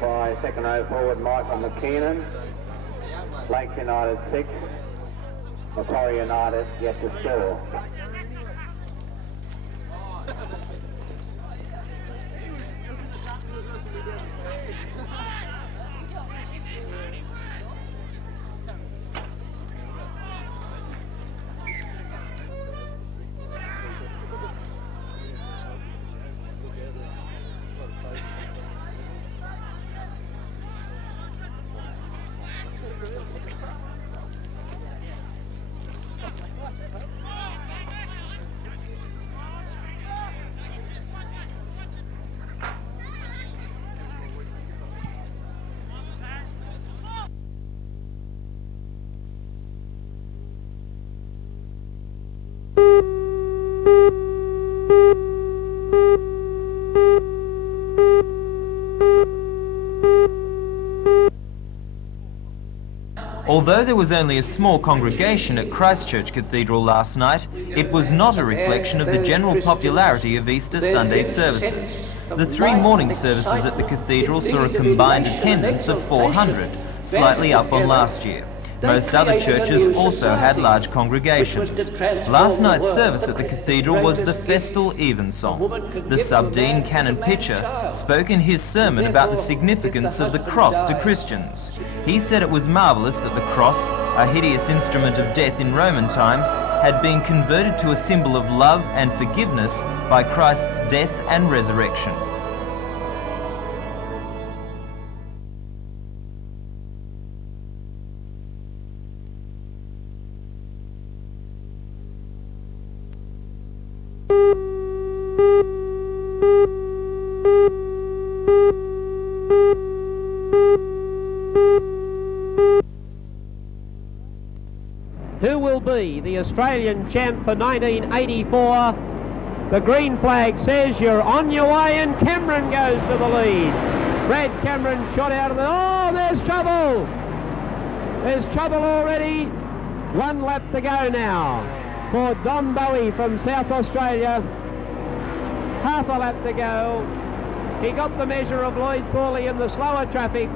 by second row forward Michael McKeenan. Lakes United 6, Macquarie United yet to score. Although there was only a small congregation at Christchurch Cathedral last night, it was not a reflection of the general popularity of Easter Sunday services. The three morning services at the cathedral saw a combined attendance of 400, slightly up on last year. Most other churches also had large congregations. Last night's service at the cathedral was the Festal Evensong. The Sub-Dean Canon Pitcher spoke in his sermon about the significance of the cross to Christians. He said it was marvellous that the cross, a hideous instrument of death in Roman times, had been converted to a symbol of love and forgiveness by Christ's death and resurrection. Who will be the Australian champ for 1984? The green flag says you're on your way, and Cameron goes to the lead. Brad Cameron shot out of the... Oh, there's trouble! There's trouble already. 1 lap to go now for Don Bowie from South Australia. Half a lap to go. He got the measure of Lloyd Thorley in the slower traffic,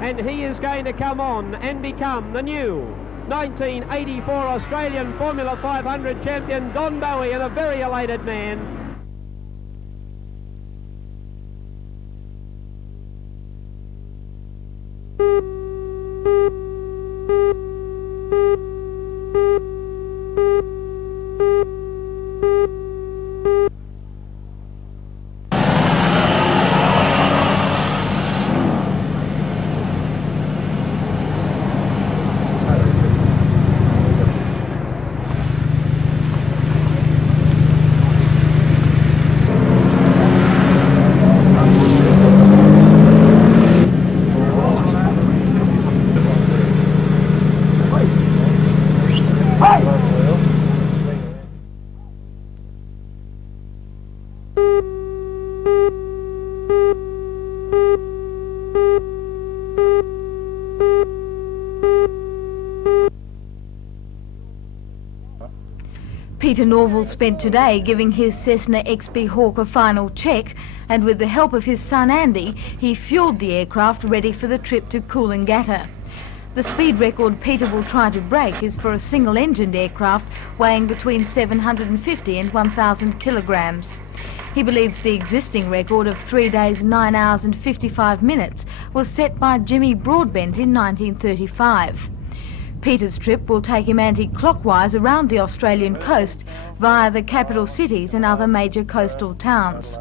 and he is going to come on and become the new 1984 Australian Formula 500 champion, Don Bowie, and a very elated man. Peter Norvill spent today giving his Cessna XB Hawk a final check, and with the help of his son Andy, he fueled the aircraft ready for the trip to Coolangatta. The speed record Peter will try to break is for a single-engined aircraft weighing between 750 and 1,000 kilograms. He believes the existing record of 3 days, 9 hours and 55 minutes was set by Jimmy Broadbent in 1935. Peter's trip will take him anti-clockwise around the Australian coast via the capital cities and other major coastal towns.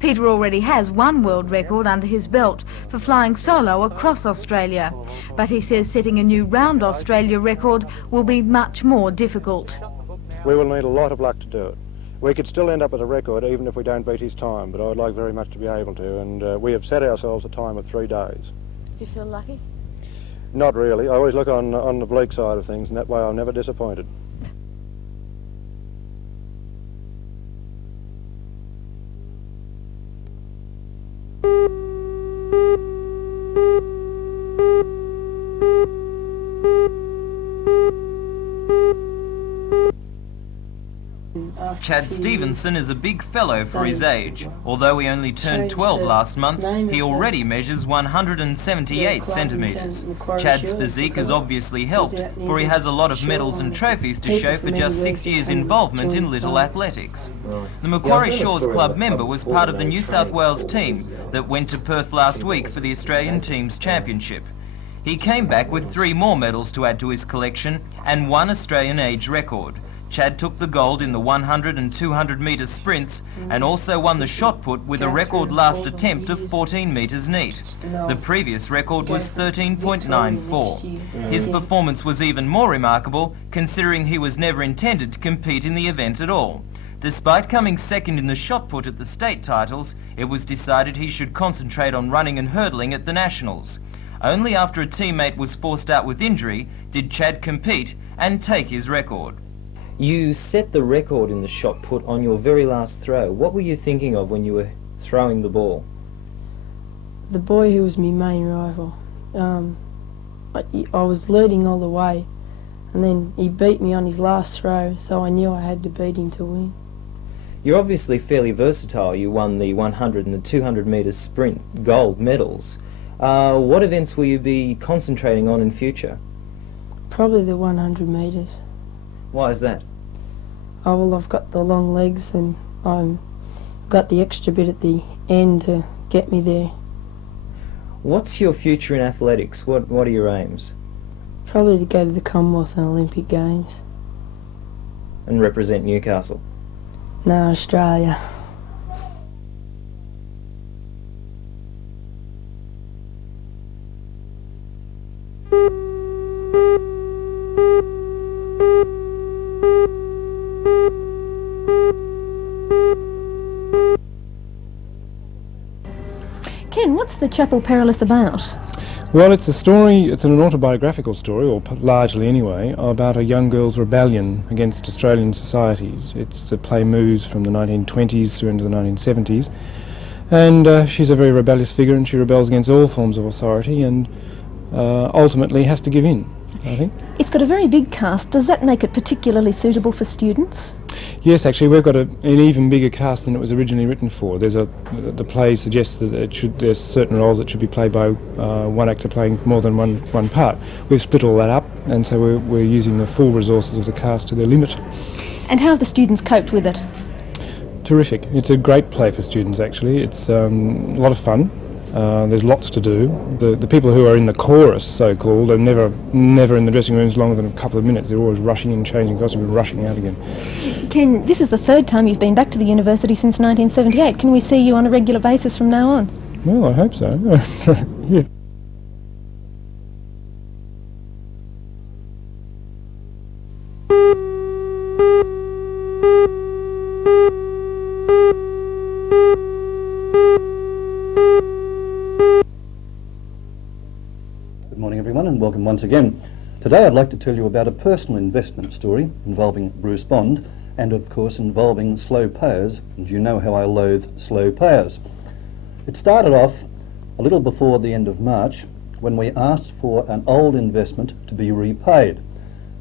Peter already has one world record under his belt for flying solo across Australia, but he says setting a new round Australia record will be much more difficult. We will need a lot of luck to do it. We could still end up at a record even if we don't beat his time, but I would like very much to be able to, and we have set ourselves a time of 3 days. Do you feel lucky? Not really. I always look on the bleak side of things, and that way I'm never disappointed. Chad Stevenson is a big fellow for his age. Although he only turned 12 last month, he already measures 178 centimetres. Chad's physique has obviously helped, for he has a lot of medals and trophies to show for just 6 years' involvement in little athletics. The Macquarie Shores Club member was part of the New South Wales team that went to Perth last week for the Australian team's championship. He came back with 3 more medals to add to his collection and 1 Australian age record. Chad took the gold in the 100 and 200 metre sprints and also won the shot put with a record last attempt of 14 metres neat. The previous record was 13.94. His performance was even more remarkable considering he was never intended to compete in the event at all. Despite coming second in the shot put at the state titles, it was decided he should concentrate on running and hurdling at the nationals. Only after a teammate was forced out with injury did Chad compete and take his record. You set the record in the shot put on your very last throw. What were you thinking of when you were throwing the ball? The boy who was my main rival. I was leading all the way, and then he beat me on his last throw, so I knew I had to beat him to win. You're obviously fairly versatile. You won the 100 and the 200 metre sprint gold medals. What events will you be concentrating on in future? Probably the 100 metres. Why is that? Oh, well, I've got the long legs and I've got the extra bit at the end to get me there. What's your future in athletics? What are your aims? Probably to go to the Commonwealth and Olympic Games. And represent Newcastle? No, Australia. Ken, what's the Chapel Perilous about? Well, it's a story, it's an autobiographical story, or largely anyway, about a young girl's rebellion against Australian society. The play moves from the 1920s through into the 1970s, and she's a very rebellious figure, and she rebels against all forms of authority, and ultimately has to give in, I think. It's got a very big cast. Does that make it particularly suitable for students? Yes, actually, we've got an even bigger cast than it was originally written for. The play suggests that there's certain roles that should be played by one actor playing more than one part. We've split all that up, and so we're using the full resources of the cast to their limit. And how have the students coped with it? Terrific. It's a great play for students, actually. It's a lot of fun. There's lots to do. The people who are in the chorus, so-called, are never in the dressing rooms longer than a couple of minutes. They're always rushing in, changing costumes, and rushing out again. Ken, this is the 3rd time you've been back to the university since 1978. Can we see you on a regular basis from now on? Well, I hope so. Yeah. Good morning everyone and welcome once again. Today I'd like to tell you about a personal investment story involving Bruce Bond and of course involving slow payers, and you know how I loathe slow payers. It started off a little before the end of March when we asked for an old investment to be repaid.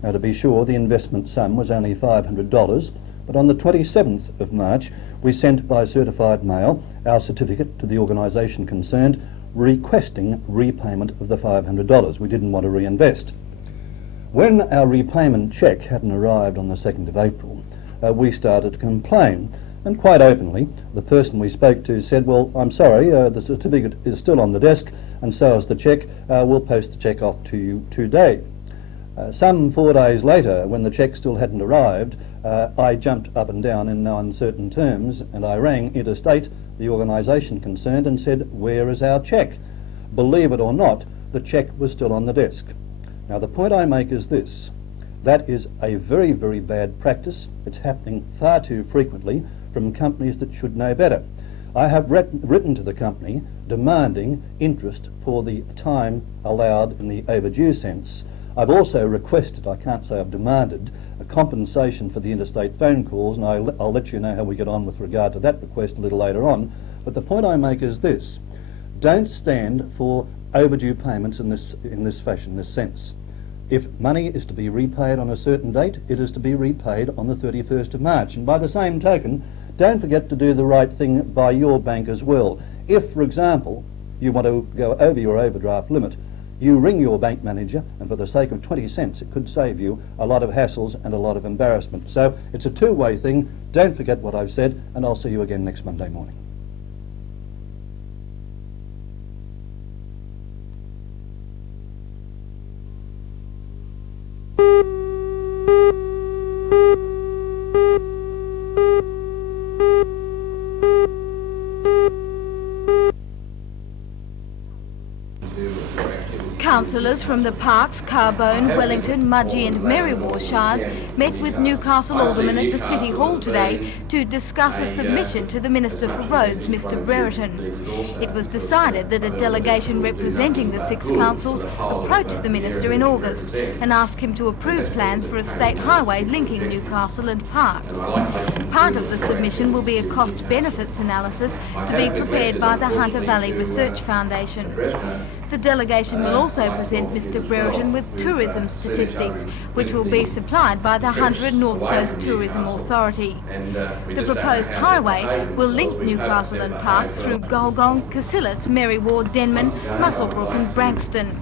Now, to be sure, the investment sum was only $500, but on the 27th of March we sent by certified mail our certificate to the organisation concerned requesting repayment of the $500. We didn't want to reinvest. When our repayment cheque hadn't arrived on the 2nd of April, we started to complain, and quite openly the person we spoke to said, well, I'm sorry, the certificate is still on the desk and so is the cheque. We'll post the cheque off to you today. Some 4 days later, when the cheque still hadn't arrived, I jumped up and down in no uncertain terms and I rang Interstate, the organisation concerned, and said, where is our cheque? Believe it or not, the cheque was still on the desk. Now the point I make is this: that is a very, very bad practice. It's happening far too frequently from companies that should know better. I have written to the company demanding interest for the time allowed in the overdue sense. I've also requested, I can't say I've demanded, a compensation for the interstate phone calls, and I'll let you know how we get on with regard to that request a little later on. But the point I make is this: don't stand for overdue payments in this fashion, this sense. If money is to be repaid on a certain date, it is to be repaid on the 31st of March. And by the same token, don't forget to do the right thing by your bank as well. If, for example, you want to go over your overdraft limit, you ring your bank manager, and for the sake of 20 cents, it could save you a lot of hassles and a lot of embarrassment. So it's a two-way thing. Don't forget what I've said, and I'll see you again next Monday morning. Councillors from the Parks, Carbone, Wellington, Mudgee and Merriwa Shires met with Newcastle aldermen at the City Hall today to discuss a submission to the Minister for Roads, Mr Brereton. It was decided that a delegation representing the 6 councils approach the Minister in August and ask him to approve plans for a state highway linking Newcastle and Parks. Part of the submission will be a cost-benefits analysis to be prepared by the Hunter Valley Research Foundation. The delegation will also present Mr Brereton with tourism statistics, which will be supplied by the Hunter and North Coast Tourism Authority. The proposed highway will link Newcastle and Parks through Golgong, Cassilis, Merriwa, Denman, Muswellbrook and Branxton.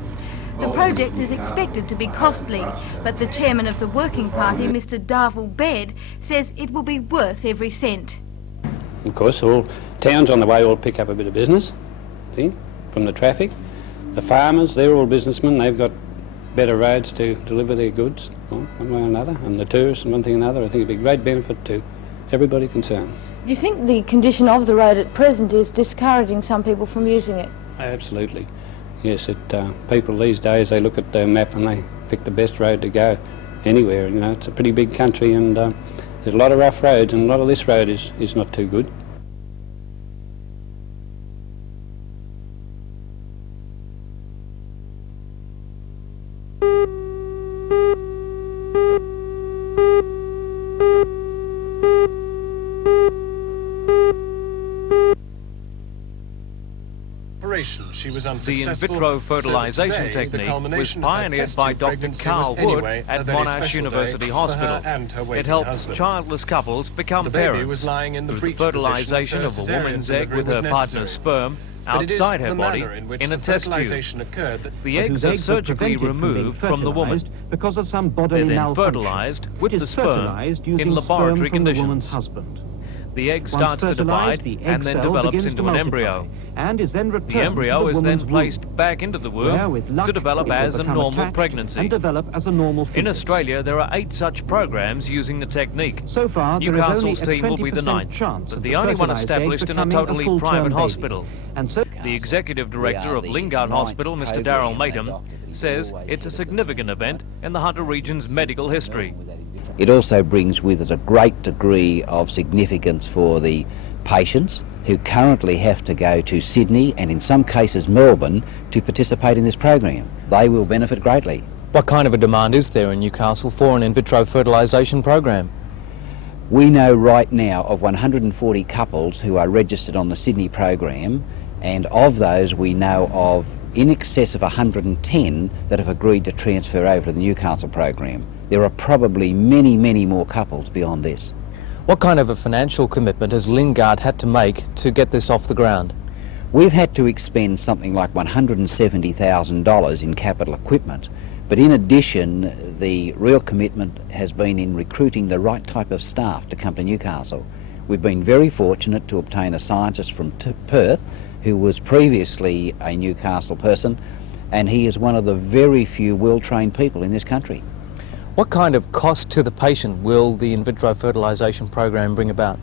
The project is expected to be costly, but the chairman of the Working Party, Mr Darville Baird, says it will be worth every cent. Of course, all towns on the way all pick up a bit of business, see, from the traffic. The farmers, they're all businessmen, they've got better roads to deliver their goods, one way or another, and the tourists and one thing or another. I think it'd be a great benefit to everybody concerned. Do you think the condition of the road at present is discouraging some people from using it? Absolutely. Yes, people these days, they look at their map and they pick the best road to go anywhere. You know, it's a pretty big country and there's a lot of rough roads, and a lot of this road is not too good. She was unsuccessful. The in vitro fertilisation technique was pioneered by Dr. Carl Wood at Monash University Hospital. It helps childless couples become parents through the fertilisation of a woman's egg with her partner's sperm outside her body in a test tube. The eggs are surgically removed from the woman. Because of some bodily They're then malfunction. fertilised with the sperm in laboratory conditions. The egg starts to divide and then develops into an embryo. And is then The embryo is then placed back into the womb to develop as a normal pregnancy. In Australia, there are 8 such programs using the technique. So far, Newcastle's team will be the 9th, but the only one established in a totally private hospital. The executive director of Lingard Hospital, Mr. Darryl Matham, says it's a significant event in the Hunter region's medical history. It also brings with it a great degree of significance for the patients who currently have to go to Sydney and in some cases Melbourne to participate in this program. They will benefit greatly. What kind of a demand is there in Newcastle for an in vitro fertilisation program? We know right now of 140 couples who are registered on the Sydney program, and of those we know of in excess of 110 that have agreed to transfer over to the Newcastle program. There are probably many, many more couples beyond this. What kind of a financial commitment has Lingard had to make to get this off the ground? We've had to expend something like $170,000 in capital equipment, but in addition, the real commitment has been in recruiting the right type of staff to come to Newcastle. We've been very fortunate to obtain a scientist from Perth who was previously a Newcastle person, and he is one of the very few well-trained people in this country. What kind of cost to the patient will the in vitro fertilisation program bring about?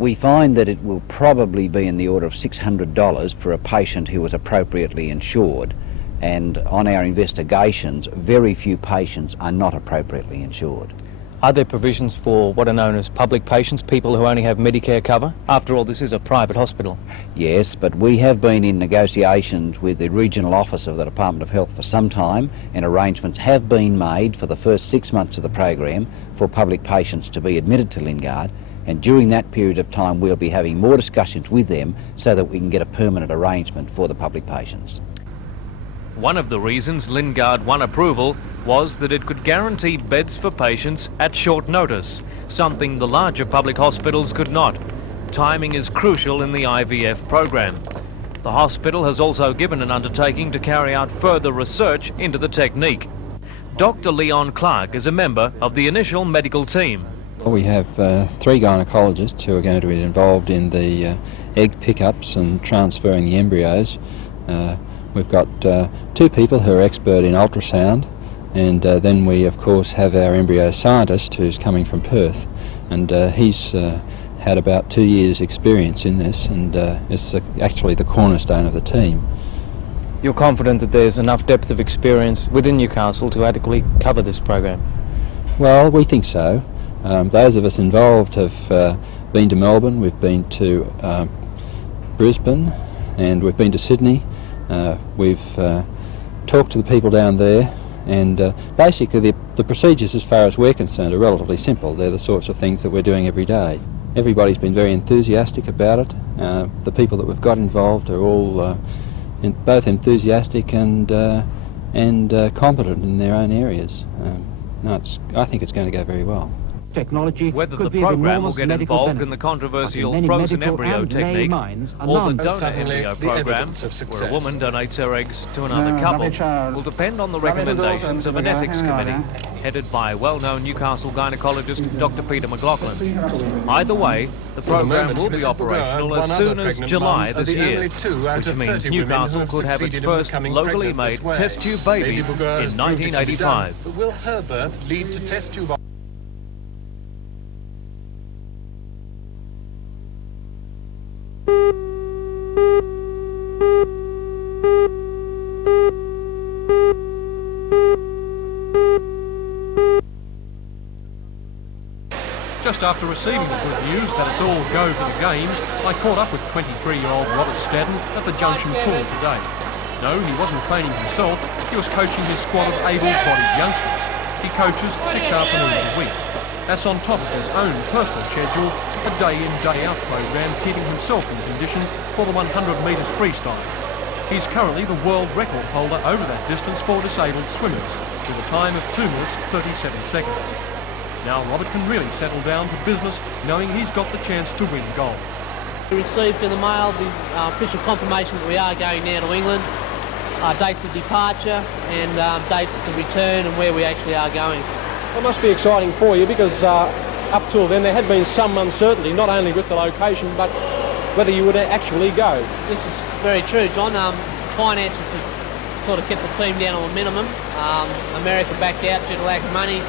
We find that it will probably be in the order of $600 for a patient who is appropriately insured, and on our investigations, very few patients are not appropriately insured. Are there provisions for what are known as public patients, people who only have Medicare cover? After all, this is a private hospital. Yes, but we have been in negotiations with the regional office of the Department of Health for some time, and arrangements have been made for the first 6 months of the program for public patients to be admitted to Lingard, and during that period of time we'll be having more discussions with them so that we can get a permanent arrangement for the public patients. One of the reasons Lingard won approval was that it could guarantee beds for patients at short notice, something the larger public hospitals could not. Timing is crucial in the IVF program. The hospital has also given an undertaking to carry out further research into the technique. Dr. Leon Clark is a member of the initial medical team. We have 3 gynecologists who are going to be involved in the egg pickups and transferring the embryos. We've got 2 people who are expert in ultrasound, and then we of course have our embryo scientist who's coming from Perth, and he's had about 2 years experience in this, and is actually the cornerstone of the team. You're confident that there's enough depth of experience within Newcastle to adequately cover this program? Well, we think so. Those of us involved have been to Melbourne, we've been to Brisbane, and we've been to Sydney. We've talked to the people down there, and basically the procedures as far as we're concerned are relatively simple. They're the sorts of things that we're doing every day. Everybody's been very enthusiastic about it. The people that we've got involved are all both enthusiastic and competent in their own areas. I think it's going to go very well. Technology Whether could the be of program will enormous get medical involved in benefit. the controversial But in many frozen medical embryo and lay technique, minds, a or the non- donor Certainly embryo the program, evidence of where a success. woman donates her eggs to another couple, will depend on the recommendations of an ethics committee headed by well-known Newcastle gynecologist Dr. Peter McLaughlin. Either way, the program will be operational as soon as July this year, which means Newcastle could have its first locally made test tube baby in 1985. But will her birth lead to test tube? Just after receiving the good news that it's all go for the games, I caught up with 23-year-old Robert Stadton at the Junction Pool today. No, he wasn't training himself, he was coaching his squad of able-bodied youngsters. He coaches 6 afternoons a week. That's on top of his own personal schedule, a day-in, day-out program keeping himself in condition for the 100 metres freestyle. He's currently the world record holder over that distance for disabled swimmers, with a time of 2 minutes 37 seconds. Now Robert can really settle down to business, knowing he's got the chance to win gold. We received in the mail the official confirmation that we are going now to England, dates of departure and dates of return and where we actually are going. It must be exciting for you because up till then there had been some uncertainty, not only with the location but whether you would actually go. This is very true, John. Finances have sort of kept the team down on the minimum. America backed out due to lack of money.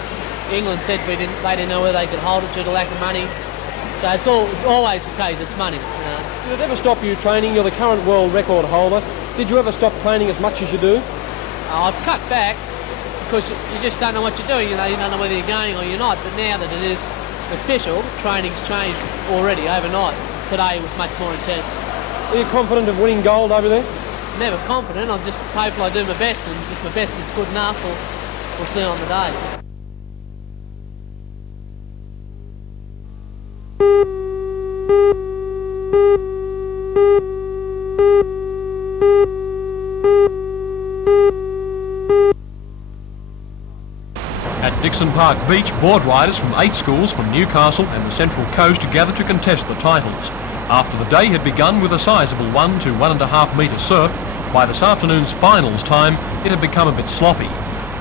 England said they didn't know where they could hold it due to lack of money. So it's always the case, it's money. Did it ever stop you training? You're the current world record holder. Did you ever stop training as much as you do? I've cut back because you just don't know what you're doing. You don't know whether you're going or you're not. But now that it is official, training's changed already overnight. Today was much more intense. Are you confident of winning gold over there? Never confident. I'm just hopeful I do my best, and if my best is good enough, we'll see on the day. At Dixon Park Beach, board riders from 8 schools from Newcastle and the Central Coast gathered to contest the titles. After the day had begun with a sizable 1 to 1.5 metre surf, by this afternoon's finals time it had become a bit sloppy.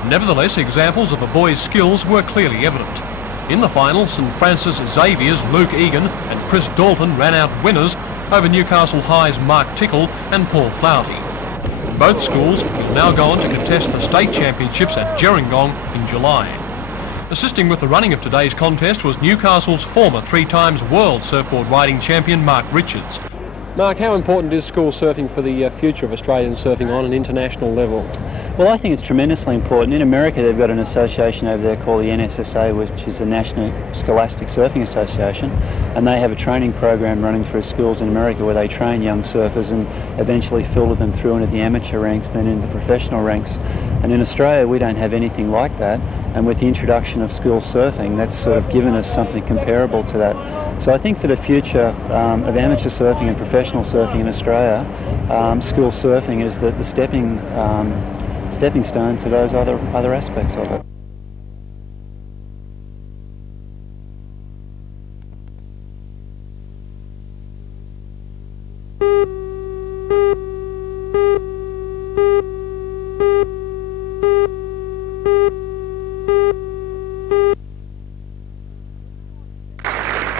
Nevertheless, examples of the boys' skills were clearly evident. In the final, St Francis Xavier's Luke Egan and Chris Dalton ran out winners over Newcastle High's Mark Tickle and Paul Flaherty. Both schools will now go on to contest the state championships at Gerringong in July. Assisting with the running of today's contest was Newcastle's former 3-times world surfboard riding champion Mark Richards. Mark, how important is school surfing for the future of Australian surfing on an international level? Well, I think it's tremendously important. In America, they've got an association over there called the NSSA, which is the National Scholastic Surfing Association, and they have a training program running through schools in America where they train young surfers and eventually filter them through into the amateur ranks, then into the professional ranks. And in Australia, we don't have anything like that, and with the introduction of school surfing, that's sort of given us something comparable to that. So I think for the future of amateur surfing and professional surfing in Australia, school surfing is the stepping stepping stone to those other aspects of it.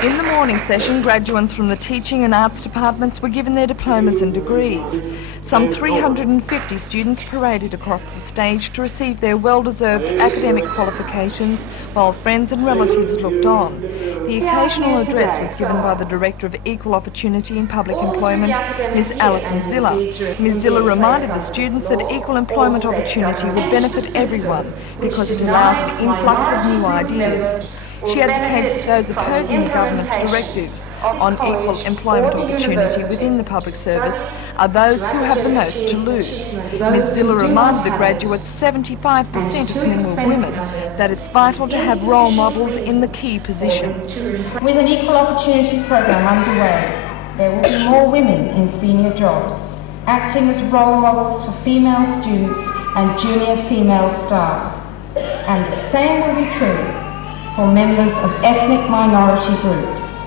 In the morning session, graduates from the teaching and arts departments were given their diplomas and degrees. Some 350 students paraded across the stage to receive their well-deserved academic qualifications while friends and relatives looked on. The occasional address was given by the Director of Equal Opportunity in Public Employment, Ms Alison Ziller. Ms Ziller reminded the students that equal employment opportunity would benefit everyone because it allows the influx of new ideas. She advocates that those opposing the government's directives on equal employment opportunity within the public service are those who have the most to lose. Ms Ziller reminded the graduates, 75% of whom were women, that it's vital to have role models in the key positions. With an equal opportunity program underway, there will be more women in senior jobs, acting as role models for female students and junior female staff. And the same will be true for members of ethnic minority groups.